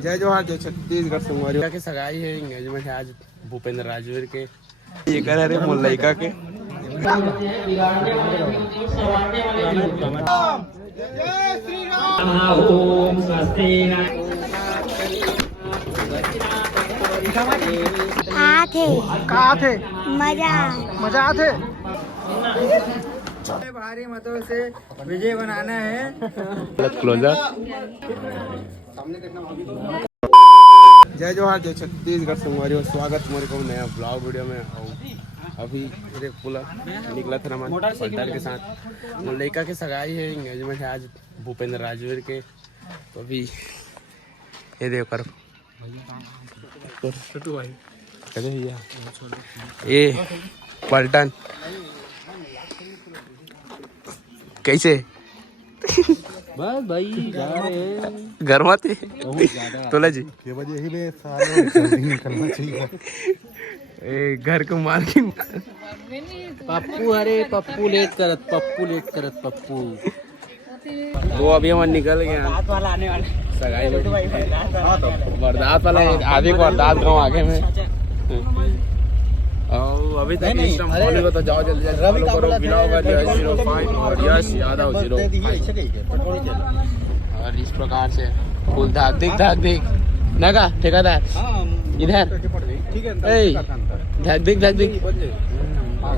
जय जोहार जय छत्तीसगढ़ संगवारी के सगाई है एंगेजमेंट है आज भूपेंद्र राजवीर के ये कर रहे मुल्लैका के ओम स्वस्ति थे मजा आते भारी मतों से विजय बनाना है। क्लोजर जय जोहार जय छत्तीसगढ़ संगवारी स्वागत तुम्हारे को नया ब्लॉग वीडियो में। अभी एक पुला निकला था हमारे पलटन के साथ मुल्लैका के सगाई है एंगेजमेंट है आज भूपेंद्र राजवीर के। तो अभी ये देखो कर ये पलटन कैसे बस भाई जा रहे हैं घर माते तोला जी के बजे यही में सारे जल्दी निकलना चाहिए। ए घर को मार्किंग पप्पू अरे पप्पू लेट करत पप्पू वो अभी हम निकल गए वाला आने वाला सगाई में बरदात वाला आधे को बरदात गाँव आगे में और अभी तक इंस्टाग्राम फॉलो को तो जाओ जल्दी जल्दी फॉलो करो बिलाओगा 05 और यश यादव 05 और इस प्रकार से फुल धाक देख नगा ठेकेदार इधर धाक देख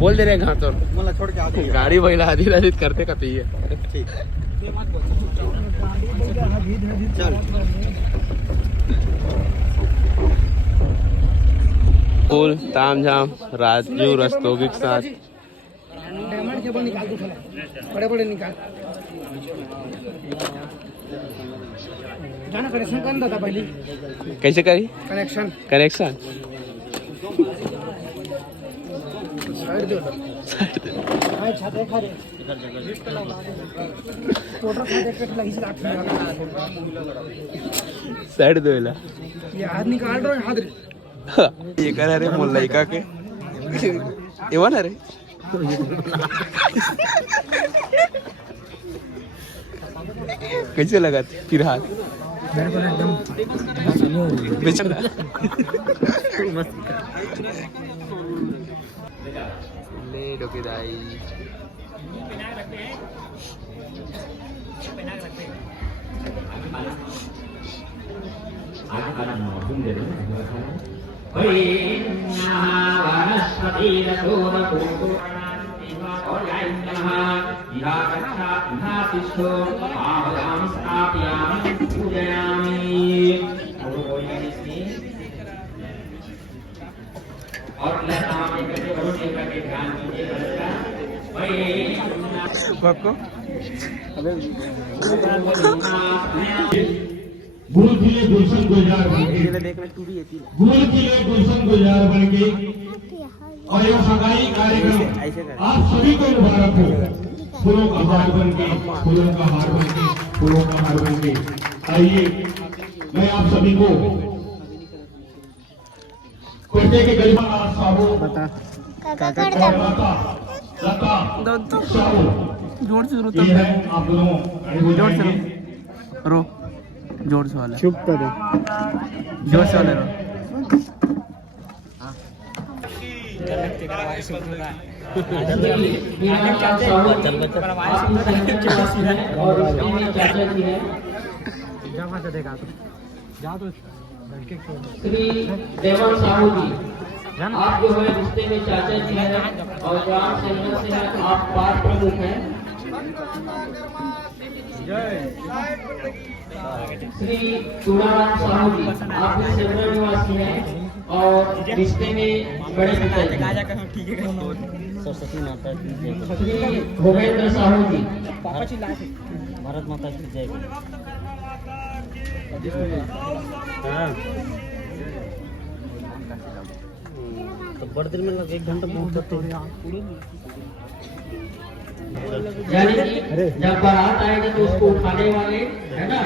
बोल दे रहे घर तो गाड़ी महिला आधी राधी करते कती है। फुल ताम झाम राजू रस्तोगी के साथ डायमंड केबल निकाल दो बड़े निकाल जाना कनेक्शन कर दादा पहले कैसे करी कनेक्शन साइड दो भाई छाते खा रे टोटल खाते कट लगी से 8 साइड दोला ये हाथ निकाल रहा है हाथ रे ये कर रहे मुल्लैका के एवन अरे कैसे लगा फिर हाथ मेरे को एकदम बेचारा ले डोकेदाई गुरु किले गुलशन गुलजार बन के और यह सगाई कार्यक्रम आप सभी को मुबारक हो। फूलों का हार बन के आइए मैं आप सभी को कुर्ते के गरीबा साहू जोर से रो ये है आप लोगों रो जोर से वाला चुप कर जोर से वाला रो श्री देवन साहू जी आप जो है रिश्ते में चाचा जी हैं और ग्राम सेवक से हैं आप पार्ट प्रमुख हैं। श्री चूड़ाराम साहू जी आप सेवक निवासी हैं और रिश्ते में बड़े पिताजी। श्री भूपेंद्र साहू जी भारत माता की जय। तो बड़े दिन में लग 1 घंटा पहुंचते यानी जब बारात आएगी तो उसको उठाने वाले है ना,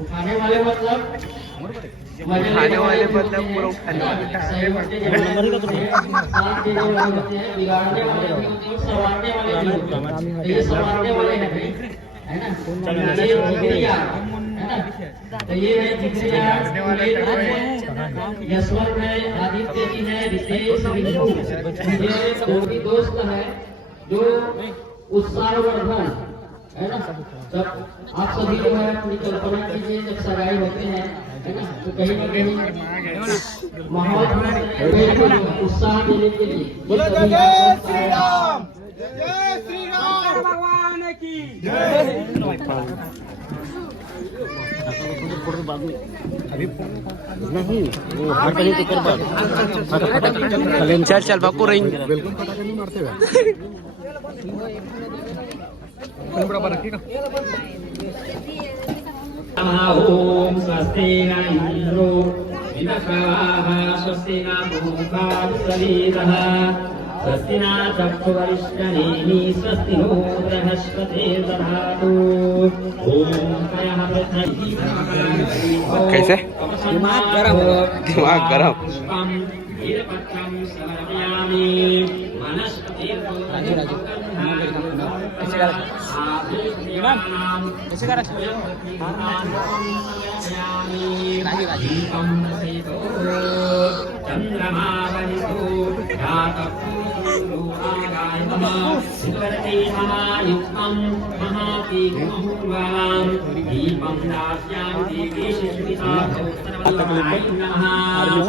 उठाने वाले मतलब खाने वाले मतलब पूरा खाने वाले बिगाड़ने वाले संवारने वाले है ना। ना। तो ये है यशवंत है, आदित्य जी है, रितेश, रिंकू, ये दो भी दोस्त है जो उत्साहवर्धन है ना। जब आप सभी जो है अपनी कल्पना कीजिए, जब सगाई होते हैं है ना, तो कहीं ना कहीं माहौल उत्साह देने के लिए चल चल बाकू रही ओम स्वस्ति न इंद्रो विदस्वाहा स्वस्ति न भूता सवितः स्वस्ति न चक्षुवरिष्ठनेमि स्वस्ति नो बृहस्पति दधातु ओम त्रयः पृथ्वी कैसे दिमाग गरम वीरपत्रं समर्पयामि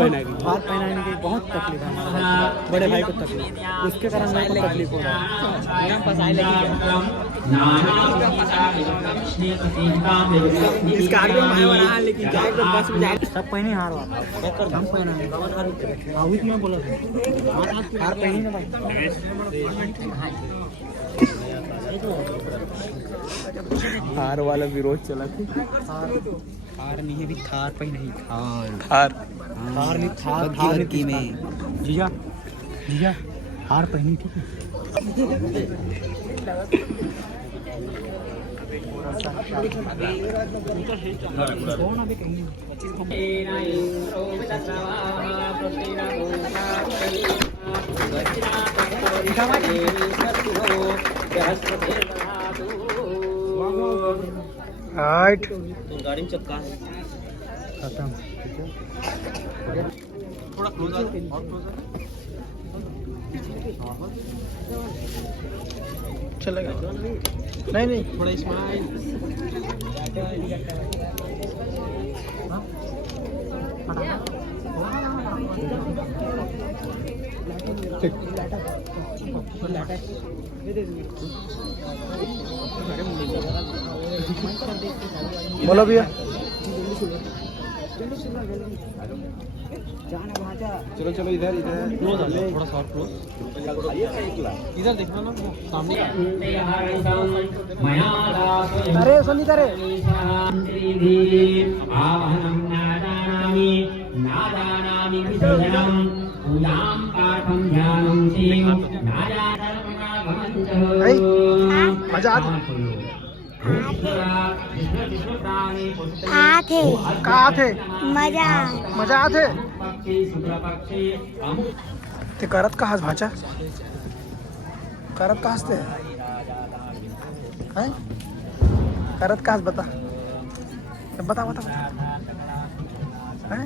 हाथ पहनाने की बहुत तकलीफ है हमारे बड़े भाई को तकलीफ, उसके कारण मेरे को तकलीफ हो रहा है। इसका आगे भाई बना है, लेकिन जाए तो बस में जाए सब पहने हार वाला कर हम पहना है अभी मैं बोला था हार पहनी ना भाई। हार वाला विरोध चला हार नहीं है भी थार पे नहीं हार हार नहीं थार की में जीजा जीजा हार पहनी ठीक है। राइट गाड़ी में चक्का है खत्म थोड़ा क्लोजर और क्लोजर चलेगा नहीं नहीं थोड़ा स्माइल बोलो भैया चलो चलो इधर इधर थोड़ा सा और क्लोज इधर देखना ना सामने अरे सुनी करे आवाहनं नादानामि नादानामि विसर्जनं पूजां पाठं ध्यानं चेम भाई मजा आथे कहाँ थे मजा मजा आते ते करत का हास भाचा करत का हसते हैं करत का हास बता बता बता हैं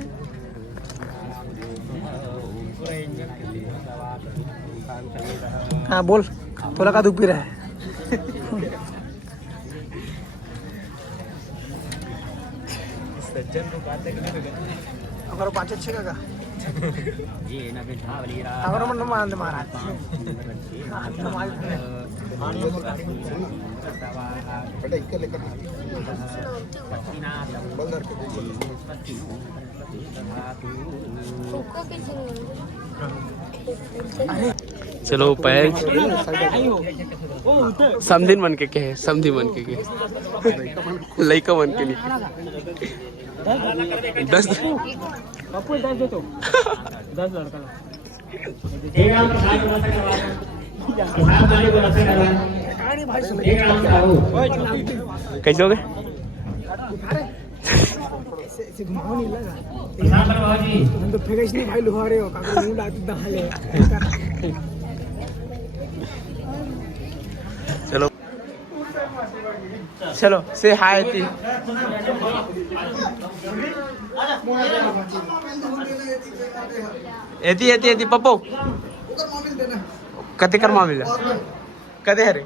हाँ बोल थोड़ा का दुख भी रहा है अगर पाँच अच्छे का अगर मन मान महाराज चलो पैर समधिन मन के है समधि मन के लइका मन के लिए 10 दे तो 10 लड़का कैसे हो गए तो फेंक नहीं भाई लुहा रहे हो काका मुंह डाल दहाले चलो चलो से हाय ती येती पप्पो कधी कर मामिला कधी अरे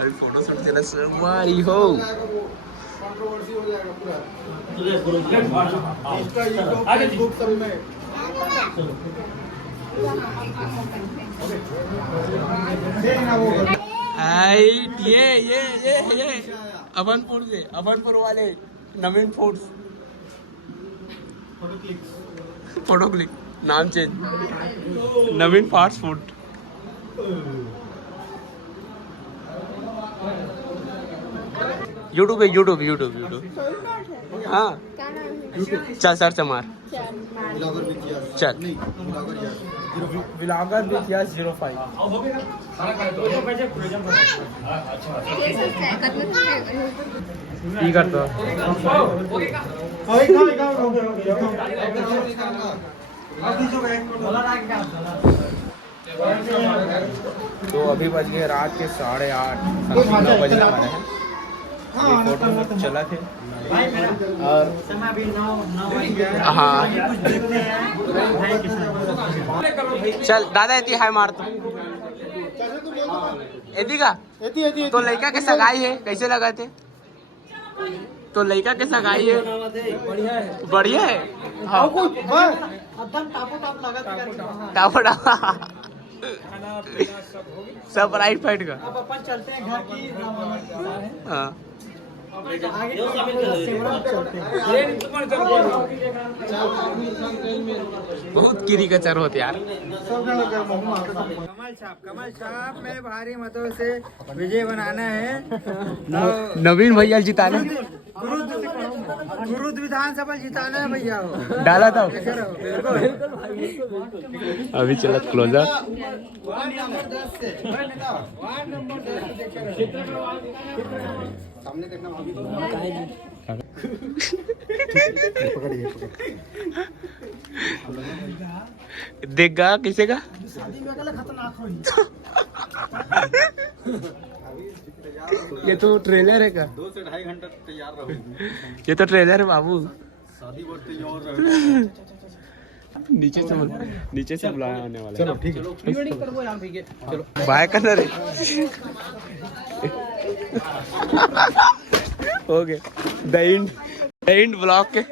अभी फोटो शूट केला संगवारी हो ये अभनपुर वाले नवीन फूड्स फोटो क्लिक नाम चेंज नवीन फास्ट फूड यूट्यूब हाँ चल सर्च मार चल ब्लॉगर बिथियास 05 की करतो तो अभी बज गए रात के 8:30 9 बजने वाले हैं ये फोटो चला थे और हाँ चल दादा येती हाय मारतो येती का तो लड़का के सगाई है कैसे लगाते तो लड़का के सगाई है बढ़िया है हाँ टापो सब राइट फाइट का अब अपन चलते हैं घर की हाँ बहुत कीरी कचर होते यार कमल छाप में भारी मतों से विजय बनाना है नवीन भैया जिताने गुरुद विधानसभा जिताना है भैया डाला था अभी चला क्लोजर देगा किसे का ये तो ट्रेलर है का 2 से 2.5 घंटा तैयार रहो ये तो ट्रेलर है बाबू शादी बहुत तैयार रहो नीचे से बुलाया आने वाला चलो ठीक है चलो बाय करना रे हो गए द इंड ब्लॉग के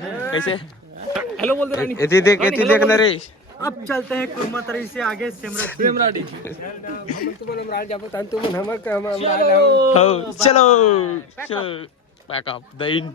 कैसे हेलो बोल दे रानी देख नरेश अब चलते हैं कुर्मातरी से आगे सिमराटी चलो पैक अप द इंड